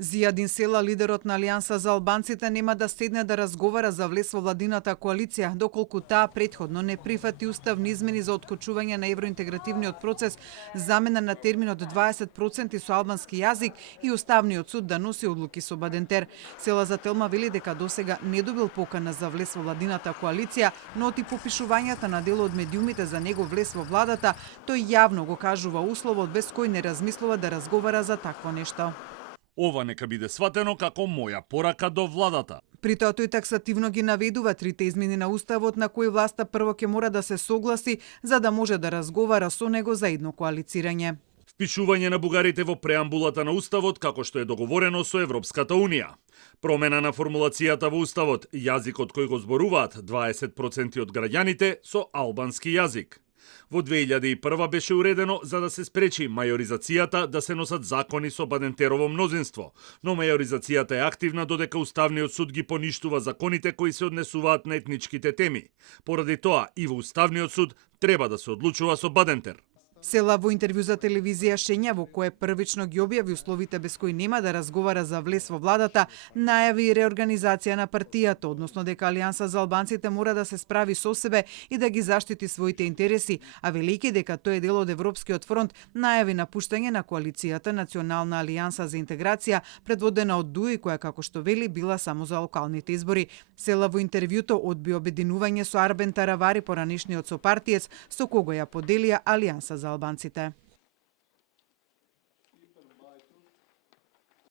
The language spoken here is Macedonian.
Зијадин Села, лидерот на Алијанса за албанците, нема да седне да разговара за влез во владината коалиција, доколку таа претходно не прифати уставни измени за откочување на евроинтегративниот процес, замена на терминот 20% со албански јазик и Уставниот суд да носи одлуки со Бадентер. Села за Телма вели дека досега не добил покана за влез во владината коалиција, но оти попишувањата на дел од медиумите за негов влез во владата, тој јавно го кажува условот без кој не размислува да разговара за такво нешто. Ова нека биде сватено како моја порака до владата. При тоа тој таксативно ги наведува трите измени на Уставот на кои власта прво ќе мора да се согласи за да може да разговара со него за едно коалицирање. Впишување на бугарите во преамбулата на Уставот како што е договорено со Европската Унија. Промена на формулацијата во Уставот, јазикот кој го зборуваат 20% од граѓаните со албански јазик. Во 2001 беше уредено за да се спречи мајоризацијата да се носат закони со Бадентерово мнозинство, но мајоризацијата е активна додека Уставниот суд ги поништува законите кои се однесуваат на етничките теми. Поради тоа и во Уставниот суд треба да се одлучува со Бадентер. Села во интервју за телевизија Шења, во кое првично ги објави условите без кои нема да разговара за влез во владата, најави и реорганизација на партијата, односно дека Алијанса за албанците мора да се справи со себе и да ги заштити своите интереси, а велики дека тој е дел од Европскиот фронт, најави напуштање на коалицијата Национална алијанса за интеграција, предводена од Дуи, која како што вели била само за локалните избори. Села во интервјуто одби обединување со Арбен Таравари, поранешниот сопартиец, со кого ја поделија Алијанса за албанците.